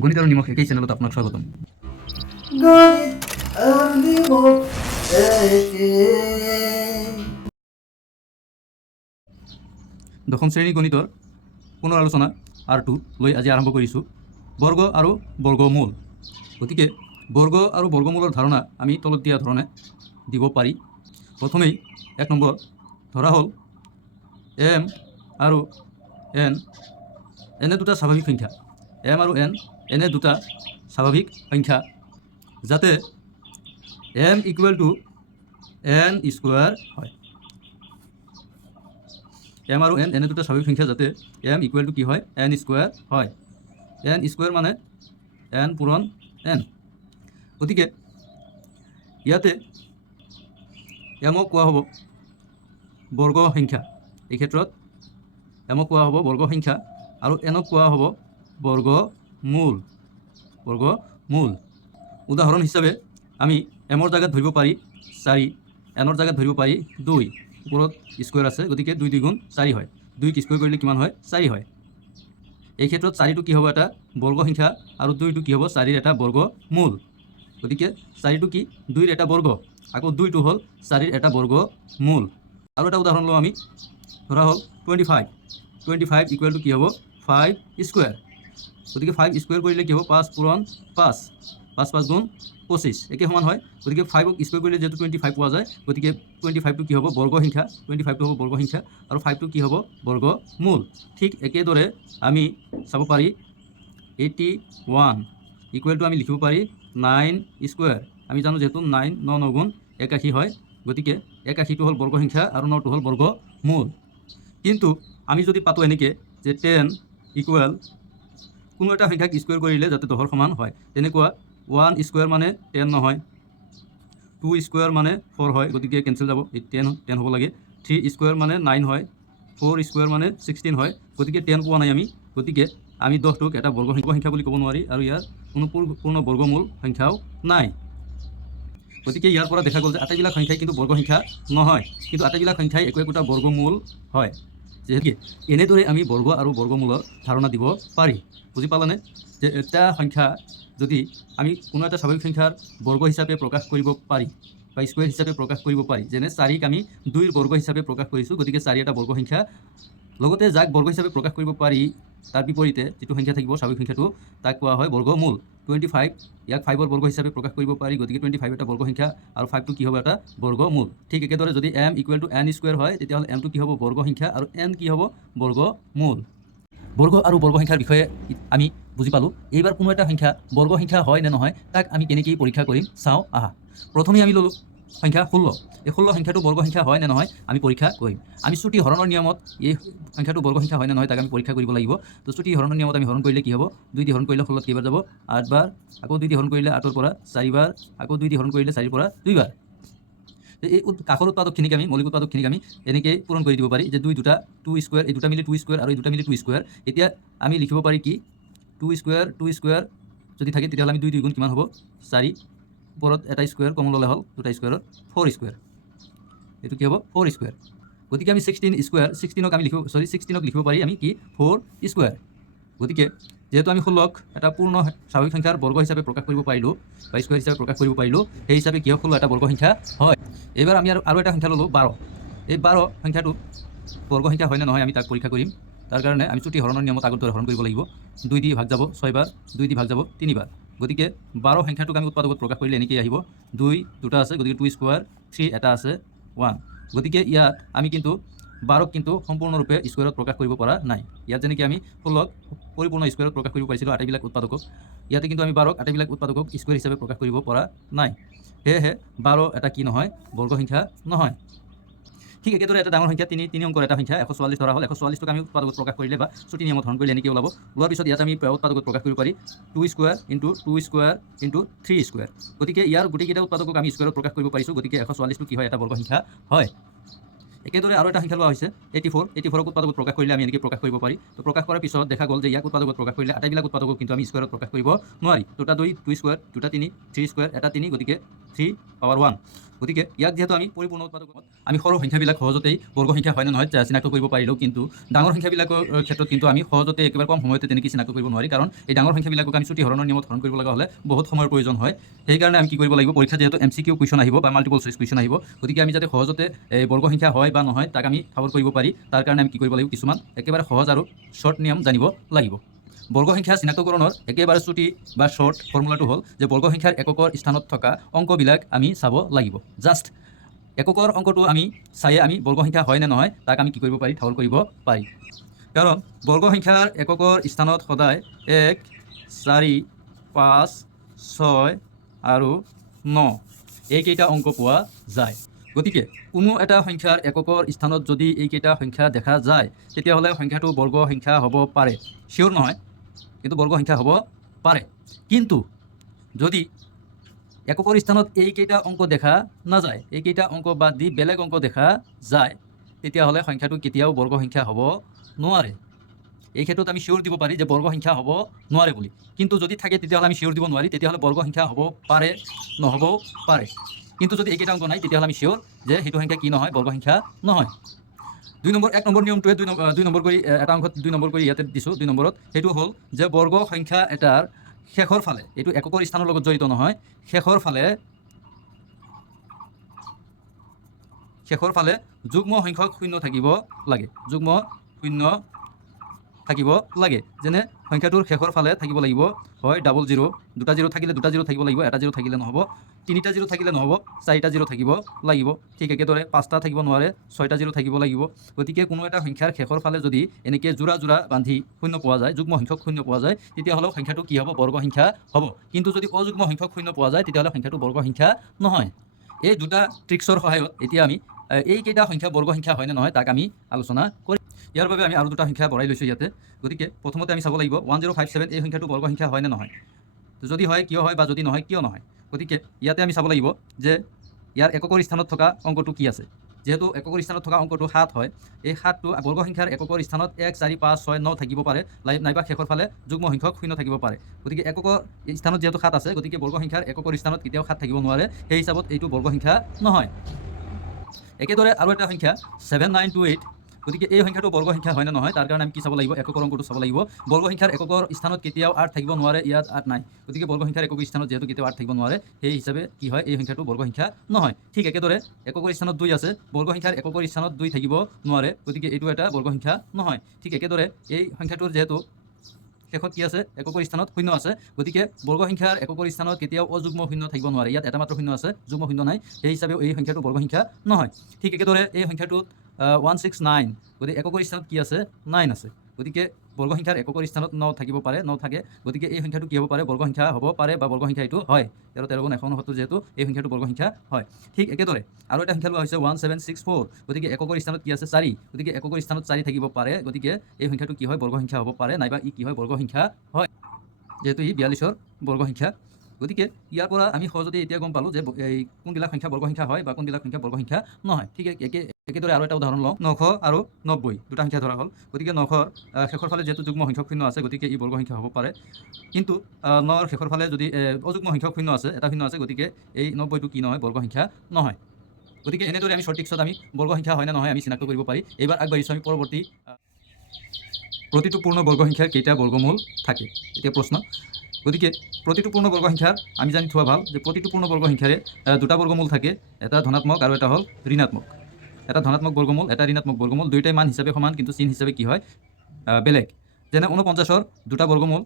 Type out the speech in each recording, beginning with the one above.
গণিত আৰু নিমখ একেই চেনেলত আপোনাক স্বাগতম। দশম শ্ৰেণীৰ গণিতৰ পুনৰ আলোচনা R2 লৈ আজি আৰম্ভ কৰিছোঁ। বৰ্গ আৰু বৰ্গমূল। গতিকে বৰ্গ আৰু বৰ্গমূলৰ ধাৰণা আমি তলত দিয়া ধৰণে দিব পাৰি। প্ৰথমেই 1 নম্বৰ ধৰা হ'ল m আৰু n এনে দুটা স্বাভাৱিক সংখ্যা। m আৰু n এনে দুটা স্বাভাৱিক সংখ্যা যাতে m = n স্কোয়াৰ হয়। m আৰু n এনে দুটা স্বাভাৱিক সংখ্যা যাতে m = কি হয় n স্কোয়াৰ হয়। n স্কোয়াৰ মানে n পূৰণ n। গতিকে ইয়াতে mক কোৱা হ'ব বৰ্গ সংখ্যা। এই ক্ষেত্ৰত mক কোৱা হ'ব বৰ্গ সংখ্যা আৰু nক কোৱা হ'ব বৰ্গমূল। উদাহৰণ হিচাপে আমি mৰ জায়গাত ধৰিব পাৰি 4, nৰ জায়গাত ধৰিব পাৰি 2। ওপৰত স্কোয়ার আছে, গতিকে 2 × 2 = 4 হয়। 2ক স্কোয়ার কৰিলে কিমান হয়? 4 হয়। এই ক্ষেত্ৰত 4টো কি হ'ব? এটা বৰ্গ সংখ্যা আৰু 2টো কি হ'ব? 4ৰ এটা বৰ্গমূল। গতিকে 4টো কি? 2ৰ এটা বৰ্গ, আকৌ 2টো হ'ল 4ৰ এটা বৰ্গমূল। আৰু এটা উদাহৰণ লওঁ আমি, ধৰা হ'ল 25 = কি হ'ব? 5 স্কোয়াৰ। গতিকে 5 স্কোয়াৰ কৰিলে কি হ'ব? 5 পূৰণ 5, 5 × 5 = 25, একে সমান হয়। গতিকে 5ক স্কোয়ার কৰিলে যেহেতু 25 পোৱা যায়, গতিকে 25টো কি হ'ব? বৰ্গ সংখ্যা। 25টো হ'ব বৰ্গ সংখ্যা আৰু 5টো কি হ'ব? বৰ্গমূল। ঠিক একেদৰে আমি চাব পাৰি 81 = আমি লিখিব পাৰি 9 স্কোয়ার। আমি জানো যেহেতু 9 9 9 গুণ 81 হয়, গতিকে 81টো হ'ল বৰ্গ সংখ্যা আৰু 9টো হ'ল বৰ্গমূল। কিন্তু আমি যদি পাতো এনেকৈ যে 10 = কোনো এটা সংখ্যাক স্কোয়ার কৰিলে যাতে 10ৰ সমান হয়। তেনেকুৱা 1 স্কোয়ার মানে 10 নহয়, 2 স্কোয়ার মানে 4 হয়, গতিকে কেনসেল যাব, 10 হ'ব লাগে। 3 স্কোয়ার মানে 9 হয়, 4 স্কোয়ার মানে 16 হয়, গতিকে 10 পোৱা নাই আমি। গতিকে আমি 10টোক এটা বৰ্গ সংখ্যা বুলি ক'ব নোৱাৰি আৰু ইয়াৰ কোনো পূৰ্ণ বৰ্গমূল সংখ্যাও নাই। গতিকে ইয়াৰ পৰা দেখা গ'ল যে আটাইবিলাক সংখ্যাই কিন্তু বৰ্গ সংখ্যা নহয়, কিন্তু আটাইবিলাক সংখ্যাই একোটা বৰ্গমূল হয়। যিহেতু এনেদৰে আমি বৰ্গ আৰু বৰ্গমূলৰ ধাৰণা দিব পাৰি। বুজি পালানে? যে এটা সংখ্যা যদি আমি কোনো এটা স্বাভাৱিক সংখ্যাৰ বৰ্গ হিচাপে প্ৰকাশ কৰিব পাৰি বা স্কোয়াৰ হিচাপে প্ৰকাশ কৰিব পাৰি, যেনে 4ক আমি 2ৰ বৰ্গ হিচাপে প্ৰকাশ কৰিছোঁ, গতিকে 4 এটা বৰ্গ সংখ্যা। লগতে যাক বৰ্গ হিচাপে প্ৰকাশ কৰিব পাৰি তাৰ বিপৰীতে যিটো সংখ্যা থাকিব স্বাভাৱিক সংখ্যাটো, তাক কোৱা হয় বৰ্গমূল। 25 ইয়াক 5ৰ বৰ্গ হিচাপে প্ৰকাশ কৰিব পাৰি, গতিকে 25 এটা বৰ্গ সংখ্যা আৰু 5টো কি হ'ব? এটা বৰ্গমূল। ঠিক একেদৰে যদি m = n স্কোয়াৰ হয়, তেতিয়াহ'লে mটো কি হ'ব? বৰ্গ সংখ্যা আৰু n কি হ'ব? বৰ্গমূল। বৰ্গ আৰু বৰ্গ সংখ্যাৰ বিষয়ে আমি বুজি পালোঁ। এইবাৰ কোনো এটা সংখ্যা বৰ্গ সংখ্যা হয় নে নহয় তাক আমি কেনেকৈ পৰীক্ষা কৰিম চাওঁ আহা। প্ৰথমে আমি ল'লোঁ সংখ্যা 16। এই 16 সংখ্যাটো বৰ্গ সংখ্যা হয় নে নহয় আমি পৰীক্ষা কৰিম। আমি চুটি হৰণৰ নিয়মত এই সংখ্যাটো বৰ্গ সংখ্যা হয় নে নহয় তাক আমি পৰীক্ষা কৰিব লাগিব। তো চুটি হৰণৰ নিয়মত আমি হৰণ কৰিলে কি হ'ব? 2 দি হৰণ কৰিলে 16 কেইবাৰ যাব? 8 বাৰ। আকৌ 2 দি হৰণ কৰিলে 8ৰ পৰা 4 বাৰ। আকৌ 2 দি হৰণ কৰিলে 4ৰ পৰা 2 বাৰ। এই কাষৰ উৎপাদকখিনিক আমি মৌলিক উৎপাদকখিনিক আমি এনেকৈ পূৰণ কৰি দিব পাৰি যে 2 দুটা 2 স্কোয়াৰ, এই দুটা মিলি 2 স্কোয়াৰ আৰু এই দুটা মিলি 2 স্কোয়াৰ। এতিয়া আমি লিখিব পাৰি কি 2 স্কোয়ার যদি থাকে তেতিয়াহ'লে আমি 2 2 গুণ কিমান হ'ব? 4। ওপৰত এটা স্কোয়াৰ কমন ল'লে হ'ল, দুটা স্কোয়াৰৰ 4 স্কোয়াৰ। এইটো কি হ'ব? 4 স্কোয়াৰ। গতিকে আমি 16 স্কোয়াৰ, 16ক লিখিব পাৰি আমি কি 4 স্কোয়াৰ। গতিকে যেহেতু আমি 16ক এটা পূৰ্ণ স্বাভাৱিক সংখ্যাৰ বৰ্গ হিচাপে প্ৰকাশ কৰিব পাৰিলোঁ বা স্কোয়াৰ হিচাপে প্ৰকাশ কৰিব পাৰিলোঁ, সেই হিচাপে কি 16 এটা বৰ্গ সংখ্যা হয়। এইবাৰ আমি আৰু এটা সংখ্যা ল'লোঁ 12। এই 12 সংখ্যাটো বৰ্গ সংখ্যা হয় নে নহয় আমি তাক পৰীক্ষা কৰিম। তাৰ কাৰণে আমি চুটি হৰণৰ নিয়মত আগৰ দৰে হৰণ কৰিব লাগিব। 2 দি ভাগ যাব 6 বাৰ, 2 দি ভাগ যাব 3 বাৰ। গতিকে 12 সংখ্যাটোক আমি উৎপাদকত প্ৰকাশ কৰিলে এনেকৈ আহিব। 2 দুটা আছে, গতিকে 2 স্কোয়ার, 3 এটা আছে 1। গতিকে ইয়াত আমি কিন্তু 12ক কিন্তু সম্পূৰ্ণৰূপে স্কোয়াৰত প্ৰকাশ কৰিব পৰা নাই। ইয়াত যেনেকৈ আমি 16ক পৰিপূৰ্ণ স্কোয়াৰত প্ৰকাশ কৰিব পাৰিছিলোঁ আটাইবিলাক উৎপাদকক, ইয়াতে কিন্তু আমি 12ক আটাইবিলাক উৎপাদকক স্কোয়াৰ হিচাপে প্ৰকাশ কৰিব পৰা নাই। সেয়েহে 12 এটা কি নহয়? বৰ্গ সংখ্যা নহয়। ঠিক একেদৰে এটা ডাঙৰ সংখ্যা 3 অংকৰ এটা সংখ্যা 144 ধৰা হ'ল। 144টোক আমি উৎপাদকত প্ৰকাশ কৰিলে বা চুটি নিয়মত হৰণ কৰিলে এনেকৈ ওলাব। ওলোৱাৰ পিছত ইয়াত আমি উৎপাদকত প্ৰকাশ কৰিব পাৰি 2 স্কোয়াৰ × 2 স্কোয়াৰ × 3 স্কোয়াৰ। গতিকে ইয়াৰ গোটেইকেইটা উৎপাদকক আমি স্কোয়াৰত প্ৰকাশ কৰিব পাৰিছোঁ, গতিকে 144টো কি হয়? এটা বৰ্গ সংখ্যা হয়। একেদৰে আৰু এটা সংখ্যা লোৱা হৈছে 84ক উৎপাদকত প্ৰকাশ কৰিলে আমি এনেকৈ প্ৰকাশ কৰিব পাৰি। তো প্ৰকাশ কৰাৰ পিছত দেখা গ'ল যে ইয়াক উৎপাদকত প্ৰকাশ কৰিলে আটাইবিলাক উৎপাদকক কিন্তু আমি স্কোয়াৰত প্ৰকাশ কৰিব নোৱাৰি। দুটা 2 2 স্কোয়াৰ, দুটা 3 3 স্কোয়াৰ, এটা 3, গতিকে 3^1। গতিকে ইয়াক যিহেতু আমি পৰিপূৰ্ণ উৎপাদক, আমি সৰু সংখ্যাবিলাক সহজতেই বৰ্গ সংখ্যা হয় নে নহয় চিনাক্ত কৰিব পাৰিলেও কিন্তু ডাঙৰ সংখ্যাবিলাকৰ ক্ষেত্ৰত কিন্তু আমি সহজতে একেবাৰে কম সময়তে তেনেকৈ চিনাক্ত কৰিব নোৱাৰি, কাৰণ এই ডাঙৰ সংখ্যাবিলাকক আমি চুটি হৰণৰ নিয়মত হৰণ কৰিব লগা হ'লে বহুত সময়ৰ প্ৰয়োজন হয়। সেইকাৰণে আমি কি কৰিব লাগিব, পৰীক্ষা যিহেতু MCQ কুৱেশ্যন আহিব বা মাল্টিপল চইচ কুৱেশ্যন আহিব, গতিকে আমি যাতে সহজতে বৰ্গ সংখ্যা হয় বা নহয় তাক আমি ঠাৱৰ কৰিব পাৰি, তাৰ কাৰণে আমি কি কৰিব লাগিব, কিছুমান একেবাৰে সহজ আৰু শ্বৰ্ট নিয়ম জানিব লাগিব। বৰ্গ সংখ্যা চিনাক্তকৰণৰ একেবাৰে চুটি বা শ্বৰ্ট ফৰ্মুলাটো হ'ল যে বৰ্গ সংখ্যাৰ এককৰ স্থানত থকা অংকবিলাক আমি চাব লাগিব। জাষ্ট এককৰ অংকটো আমি চায়ে আমি বৰ্গ সংখ্যা হয় নে নহয় তাক আমি কি কৰিব পাৰি, ঠাৱৰ কৰিব পাৰি। কাৰণ বৰ্গ সংখ্যাৰ এককৰ স্থানত সদায় 1, 4, 5, 6 আৰু 9 এইকেইটা অংক পোৱা যায়। গতিকে কোনো এটা সংখ্যাৰ এককৰ স্থানত যদি এইকেইটা সংখ্যা দেখা যায় তেতিয়াহ'লে সংখ্যাটো বৰ্গ সংখ্যা হ'ব পাৰে। চিয়'ৰ নহয়, কিন্তু বৰ্গ সংখ্যা হ'ব পাৰে। কিন্তু যদি এককৰ স্থানত এইকেইটা অংক দেখা নাযায়, এইকেইটা অংক বাদ দি বেলেগ অংক দেখা যায়, তেতিয়াহ'লে সংখ্যাটো কেতিয়াও বৰ্গ সংখ্যা হ'ব নোৱাৰে। এই ক্ষেত্ৰত আমি চিয়'ৰ দিব পাৰি যে বৰ্গ সংখ্যা হ'ব নোৱাৰে বুলি, কিন্তু যদি থাকে তেতিয়াহ'লে আমি চিয়'ৰ দিব নোৱাৰি, তেতিয়াহ'লে বৰ্গ সংখ্যা হ'ব পাৰে, নহ'বও পাৰে। কিন্তু যদি এইকেইটা অংক নাই তেতিয়াহ'লে আমি চিয়'ৰ যে সেইটো সংখ্যা কি নহয়, বৰ্গ সংখ্যা নহয়। 1 নম্বৰ নিয়মটোৱে 2 নম্বৰ কৰি এটা অংশত 2 নম্বৰ কৰি ইয়াতে দিছোঁ 2 নম্বৰত, সেইটো হ'ল যে বৰ্গ সংখ্যা এটাৰ শেষৰ ফালে, এইটো এককৰ স্থানৰ লগত জড়িত নহয়, শেষৰ ফালে যুগ্ম সংখ্যক শূন্য থাকিব লাগে, যুগ্ম শূন্য থাকিব লাগে। যেনে সংখ্যাটোৰ শেষৰ ফালে থাকিব লাগিব হয় 00, 2টা 0 থাকিলে 2টা 0 থাকিব লাগিব, এটা 0 থাকিলে নহ'ব, 3টা 0 থাকিলে নহ'ব, 4টা 0 থাকিব লাগিব। ঠিক একেদৰে 5টা থাকিব নোৱাৰে, 6টা 0 থাকিব লাগিব। গতিকে কোনো এটা সংখ্যাৰ শেষৰ ফালে যদি এনেকৈ যোৰা যোৰা বান্ধি শূন্য পোৱা যায়, যুগ্ম সংখ্যক শূন্য পোৱা যায়, তেতিয়াহ'লেও সংখ্যাটো কি হ'ব, বৰ্গ সংখ্যা হ'ব। কিন্তু যদি অযুগ্ম সংখ্যক শূন্য পোৱা যায় তেতিয়াহ'লে সংখ্যাটো বৰ্গ সংখ্যা নহয়। এই দুটা ট্ৰিক্সৰ সহায়ত এতিয়া আমি এইকেইটা সংখ্যা বৰ্গ সংখ্যা হয় নে নহয় তাক আমি আলোচনা কৰিম। ইয়াৰ বাবে আমি আৰু দুটা সংখ্যা বঢ়াই লৈছোঁ ইয়াতে। গতিকে প্ৰথমতে আমি চাব লাগিব 1057 এই সংখ্যাটো বৰ্গ সংখ্যা হয় নে নহয়, যদি হয় কিয় হয়, বা যদি নহয় কিয় নহয়। গতিকে ইয়াতে আমি চাব লাগিব যে ইয়াৰ এককৰ স্থানত থকা অংকটো কি আছে। যেহেতু এককৰ স্থানত থকা অংকটো 7 হয়, এই 7টো বৰ্গ সংখ্যাৰ এককৰ স্থানত 1, 4, 5, 6, 9 থাকিব পাৰে, নাইবা শেষৰ ফালে যুগ্ম সংখ্যক শূন্য থাকিব পাৰে। গতিকে এককৰ স্থানত যিহেতু 7 আছে, গতিকে বৰ্গ সংখ্যাৰ এককৰ স্থানত কেতিয়াও 7 থাকিব নোৱাৰে, সেই হিচাপত এইটো বৰ্গ সংখ্যা নহয়। একেদৰে আৰু এটা সংখ্যা 7928, গতিকে এই সংখ্যাটো বৰ্গ সংখ্যা হয় নে নহয় তাৰ কাৰণে আমি কি চাব লাগিব, এককৰ অংকটো চাব লাগিব। বৰ্গ সংখ্যাৰ এককৰ স্থানত কেতিয়াও 8 থাকিব নোৱাৰে, ইয়াত 8 নাই, গতিকে বৰ্গ সংখ্যাৰ একক স্থানত যিহেতু কেতিয়াও 8 থাকিব নোৱাৰে, সেই হিচাপে কি হয়, এই সংখ্যাটো বৰ্গ সংখ্যা নহয়। ঠিক একেদৰে এককৰ স্থানত 2 আছে, বৰ্গ সংখ্যাৰ এককৰ স্থানত 2 থাকিব নোৱাৰে, গতিকে এইটো এটা বৰ্গ সংখ্যা নহয়। ঠিক একেদৰে এই সংখ্যাটোৰ যিহেতু শেষত কি আছে, এককৰ স্থানত 0 আছে, গতিকে বৰ্গ সংখ্যাৰ এককৰ স্থানত কেতিয়াও অযুগ্ম শূন্য থাকিব নোৱাৰে, ইয়াত এটা মাত্ৰ শূন্য আছে, যুগ্ম শূন্য নাই, সেই হিচাপেও এই সংখ্যাটো বৰ্গ সংখ্যা নহয়। ঠিক একেদৰে এই সংখ্যাটোত 169, গতিকে এককৰ স্থানত কি আছে, 9 আছে, গতিকে বৰ্গ সংখ্যাৰ এককৰ স্থানত 9 থাকিব পাৰে, 9 থাকে, গতিকে এই সংখ্যাটো কি হ'ব পাৰে, বৰ্গ সংখ্যা হ'ব পাৰে, বা বৰ্গ সংখ্যা এইটো হয়। 13 13 গুণ 169 যিহেতু এই সংখ্যাটো বৰ্গ সংখ্যা হয়। ঠিক একেদৰে আৰু এটা সংখ্যা লোৱা হৈছে 1764, গতিকে এককৰ স্থানত কি আছে, 4, গতিকে এককৰ স্থানত 4 থাকিব পাৰে, গতিকে এই সংখ্যাটো কি হয়, বৰ্গ সংখ্যা হ'ব পাৰে, নাইবা ই কি হয়, বৰ্গ সংখ্যা হয়, যিহেতু ই 42ৰ বৰ্গ সংখ্যা। গতিকে ইয়াৰ পৰা আমি সহজতে এতিয়া গম পালোঁ যে এই কোনবিলাক সংখ্যা বৰ্গ সংখ্যা হয় বা কোনবিলাক সংখ্যা বৰ্গ সংখ্যা নহয়। ঠিক একেদৰে আৰু এটা উদাহৰণ লওঁ, 900 আৰু 90, দুটা সংখ্যা ধৰা হ'ল। গতিকে 900ৰ শেষৰ ফালে যিহেতু যুগ্ম সংখ্যক শূন্য আছে, গতিকে ই বৰ্গ সংখ্যা হ'ব পাৰে, কিন্তু 9ৰ শেষৰ ফালে যদি অযুগ্ম সংখ্যক শূন্য আছে, এটা শূন্য আছে, গতিকে এই 90টো কি নহয়, বৰ্গ সংখ্যা নহয়। গতিকে এনেদৰে আমি শ্বৰ্ট ট্ৰিক্সত আমি বৰ্গ সংখ্যা হয় নে নহয় আমি চিনাক্ত কৰিব পাৰি। এইবাৰ আগবাঢ়িছোঁ আমি পৰৱৰ্তী, প্ৰতিটো পূৰ্ণ বৰ্গ সংখ্যাৰ কেইটা বৰ্গমূল থাকে, এতিয়া প্ৰশ্ন। গতিকে প্ৰতিটো পূৰ্ণ বৰ্গ সংখ্যাৰ আমি জানি থোৱা ভাল যে প্ৰতিটো পূৰ্ণ বৰ্গ সংখ্যাৰে দুটা বৰ্গমূল থাকে, এটা ধনাত্মক আৰু এটা হ'ল ঋণাত্মক। এটা ধনাত্মক বৰ্গমূল, এটা ঋণাত্মক বৰ্গমূল, দুয়োটাই মান হিচাপে সমান, কিন্তু চিন হিচাপে কি হয়, বেলেগ। যেনে 49ৰ দুটা বৰ্গমূল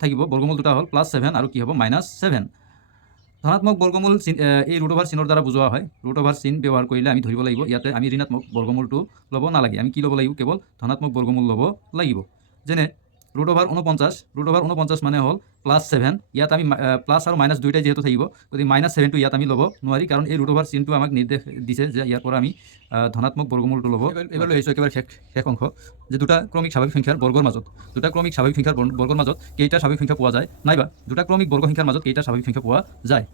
থাকিব, বৰ্গমূল দুটা হ'ল +7 আৰু কি হ'ব, -7। ধনাত্মক বৰ্গমূল এই ৰুট অভাৰ চিনৰ দ্বাৰা বুজোৱা হয়। ৰুট অভাৰ চিন ব্যৱহাৰ কৰিলে আমি ধৰিব লাগিব ইয়াতে আমি ঋণাত্মক বৰ্গমূলটো ল'ব নালাগে, আমি কি ল'ব লাগিব, কেৱল ধনাত্মক বৰ্গমূল ল'ব লাগিব। যেনে ৰুট অভাৰ 49 মানে হ'ল +7, ইয়াত আমি প্লাছ আৰু মাইনাছ দুয়োটাই যিহেতু থাকিব, গতিকে -7টো ইয়াত আমি ল'ব নোৱাৰি, কাৰণ এই ৰুট অভাৰ চিনটো আমাক নিৰ্দেশ দিছে যে ইয়াৰ পৰা আমি ধনাত্মক বৰ্গমূলটো ল'ব। এইবাৰ লৈ আহিছোঁ একেবাৰে শেষ অংশ, যে দুটা ক্ৰমিক স্বাভাৱিক সংখ্যাৰ বৰ্গৰ মাজত, দুটা ক্ৰমিক স্বাভাৱিক সংখ্যাৰ বৰ্গৰ মাজত কেইটা স্বাভাৱিক সংখ্যা পোৱা যায়, নাইবা দুটা ক্ৰমিক বৰ্গ সংখ্যাৰ মাজত কেইটা স্বাভাৱিক সংখ্যা পোৱা যায়।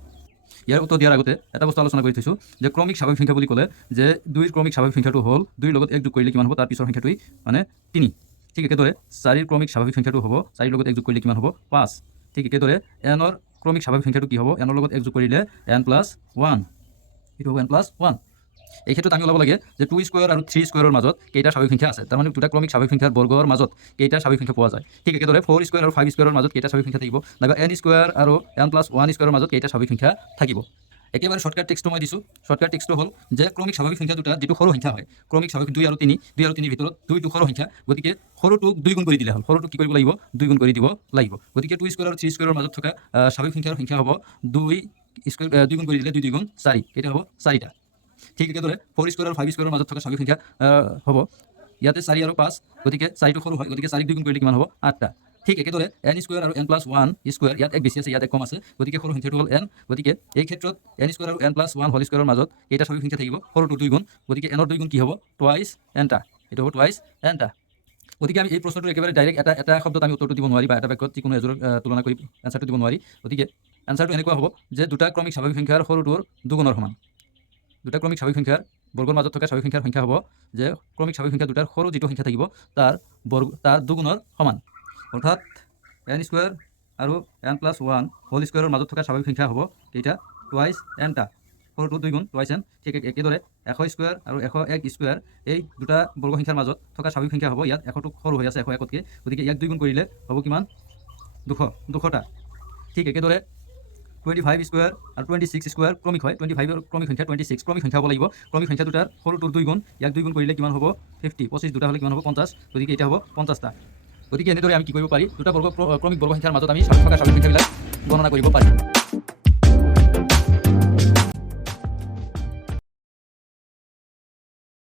ইয়াৰ উত্তৰ দিয়াৰ আগতে এটা বস্তু আলোচনা কৰি থৈছোঁ যে ক্ৰমিক স্বাভাৱিক সংখ্যা বুলি ক'লে যে 2ৰ ক্ৰমিক স্বাভাৱিক সংখ্যাটো হ'ল 2ৰ লগত 1 যোগ কৰিলে কিমান হ'ব, তাৰ পিছৰ সংখ্যাটোৱেই মানে 3। ঠিক একেদৰে 4ৰ ক্ৰমিক স্বাভাৱিক সংখ্যাটো হ'ব 4ৰ লগত 1 যোগ কৰিলে কিমান হ'ব, 5। ঠিক একেদৰে nৰ ক্ৰমিক স্বাভাৱিক সংখ্যাটো কি হ'ব এনৰ লগত এক যোগ কৰিলে n+1 এইটো হ'ব n+1 এই ক্ষেত্ৰত আমি ওলাব লাগে যে 2 স্কোয়াৰ আৰু 3 স্কোয়াৰৰ মাজত কেইটা স্বাভাৱিক সংখ্যা আছে তাৰমানে দুটা ক্ৰমিক স্বাভাৱিক সংখ্যাৰ বৰ্গৰ মাজত কেইটা স্বাভাৱিক সংখ্যা পোৱা যায় ঠিক একেদৰে 4 স্কোয়াৰ আৰু 5 স্কোয়াৰৰ মাজত কেইটা স্বাভাৱিক সংখ্যা থাকিব নাইবা n স্কোয়াৰ আৰু n+1 স্কোয়াৰৰ মাজত কেইটা স্বাভাৱিক সংখ্যা থাকিব একেবাৰে শৰ্টকাট টেক্সটটো মই দিছোঁ শৰ্টকাট টেক্সটটো হ'ল যে ক্ৰমিক স্বাভাৱিক সংখ্যা দুটা যিটো সৰু সংখ্যা হয় ক্ৰমিক স্বাভাৱিক 2 আৰু 3 ভিতৰত 2টো সৰু সংখ্যা গতিকে সৰুটোক 2 গুণ কৰি দিলে হ'ল সৰুটোক কি কৰিব লাগিব 2 গুণ কৰি দিব লাগিব গতিকে 2 স্কোয়াৰ আৰু 3 স্কোয়াৰৰ মাজত থকা স্বাভাৱিক সংখ্যাৰ সংখ্যা হ'ব 2 স্কোয়াৰ 2 গুণ কৰি দিলে 2 2 গুণ 4 এটা হ'ব 4টা ঠিক একেদৰে 4 স্কোয়াৰ আৰু 5 স্কোয়াৰৰ মাজত থকা স্বাভাৱিক সংখ্যা হ'ব ইয়াতে 4 আৰু 5 গতিকে 4টো সৰু হয় গতিকে 4ক 2 গুণ কৰিলে কিমান হ'ব 8টা ঠিক একেদৰে n স্কোয়াৰ আৰু n+1 স্কোয়াৰ ইয়াত এক বেছি আছে ইয়াত এক কম আছে গতিকে সৰু সংখ্যাটো হ'ল n গতিকে এই ক্ষেত্ৰত n স্কোয়াৰ আৰু n+1 হোল স্কোয়াৰৰ মাজত কেইটা স্বাভাৱিক সংখ্যা থাকিব সৰুটো 2 গুণ গতিকে n ৰ 2 গুণ কি হ'ব টুৱাইছ nটা এইটো হ'ব টুৱাইছ nটা গতিকে আমি এই প্ৰশ্নটোৰ একেবাৰে ডাইৰেক্ট এটা শব্দত আমি উত্তৰটো দিব নোৱাৰি বা এটা বাক্যত যিকোনো এযোৰৰ তুলনা কৰি এনচাৰটো দিব নোৱাৰি গতিকে এনচাৰটো এনেকুৱা হ'ব যে দুটা ক্ৰমিক স্বাভাৱিক সংখ্যাৰ সৰুটোৰ দুগুণৰ সমান দুটা ক্ৰমিক স্বাভাৱিক সংখ্যাৰ বৰ্গৰ মাজত থকা স্বাভাৱিক সংখ্যাৰ সংখ্যা হ'ব যে ক্ৰমিক স্বাভাৱিক সংখ্যা দুটাৰ সৰু যিটো সংখ্যা থাকিব তাৰ দুগুণৰ সমান অৰ্থাৎ n স্কোয়াৰ আৰু n+1 হোল স্কোয়াৰৰ মাজত থকা স্বাভাৱিক সংখ্যা হ'ব কেইটা টুৱাইছ nটা সৰুটো 2 গুণ টুৱাইছ n ঠিক একেদৰে 100 স্কোয়াৰ আৰু 101 স্কোয়াৰ এই দুটা বৰ্গ সংখ্যাৰ মাজত থকা স্বাভাৱিক সংখ্যা হ'ব ইয়াত 100টো সৰু হৈ আছে 101তকৈ গতিকে ইয়াক 2 গুণ কৰিলে হ'ব কিমান 200টা ঠিক একেদৰে 25 স্কোয়াৰ আৰু 26 স্কোয়াৰ ক্ৰমিক হয় 25ৰ ক্ৰমিক সংখ্যা 26 ক্ৰমিক সংখ্যা হ'ব লাগিব ক্ৰমিক সংখ্যা দুটাৰ সৰুটোৰ 2 গুণ ইয়াক 2 গুণ কৰিলে কিমান হ'ব 50 25 দুটা হ'লে কিমান হ'ব 50 গতিকে এটা হ'ব 50টা গতিকে এনেদৰে আমি কি কৰিব পাৰি দুটা ক্ৰমিক বৰ্গ সংখ্যাৰ মাজত আমি থকা স্বাভাৱিক সংখ্যাবিলাক গণনা কৰিব পাৰিম